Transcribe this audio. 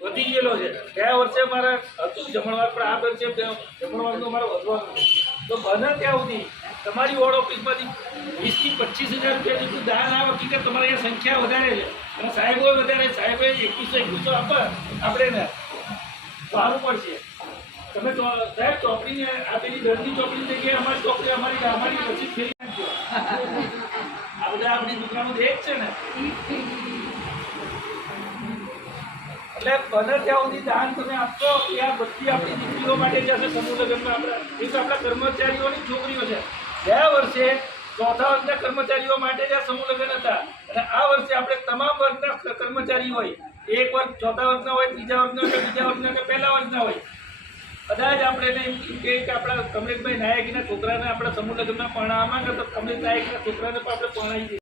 વધી ગયેલો છે। ગયા વર્ષે મારે હતું જમણવાર, પણ આ વર્ષે જમણવારનો મારો વધવાનો છે। તો બને ત્યાં સુધી તમારી વોર્ડ ઓફિસમાંથી 20 થી 25,000 રૂપિયા જેટલું દાન આ વખતે તમારે અહીંયા સંખ્યા વધારે છે અને સાહેબો વધારે, સાહેબે 2100 આપે આપણે ને સારું પડશે। તમે સાહેબ ચોપડીને આ પેલી દર્દી ચોપડીની જગ્યાએ અમારી રસીદ ફેરી નાખજો। આ બધા આપણી દુકાનો એક છે ને, એટલે બને ત્યાં સુધી દાન તમે આપશો કે આ બધી આપણી દીકરીઓ માટે જશે સમૂહ લગ્નમાં। આપણા કર્મચારીઓની છોકરીઓ છે। ગયા વર્ષે ચોથા વર્ગના કર્મચારીઓ માટે જ આ સમૂહ લગ્ન હતા અને આ વર્ષે આપણે તમામ વર્ગના કર્મચારી હોય, એક વર્ગ ચોથા વર્ગના હોય, ત્રીજા વર્ગના હોય, બીજા વર્ગના કે પહેલા વર્ગના હોય, બધા જ આપણે એમ કહીએ કે આપણા કમલેશભાઈ નાયકના છોકરાને આપણા સમૂહ લગ્નમાં પરણાવવામાં કે તો કમલેશ નાયકના છોકરાને પણ આપણે પરણાવી દઈએ।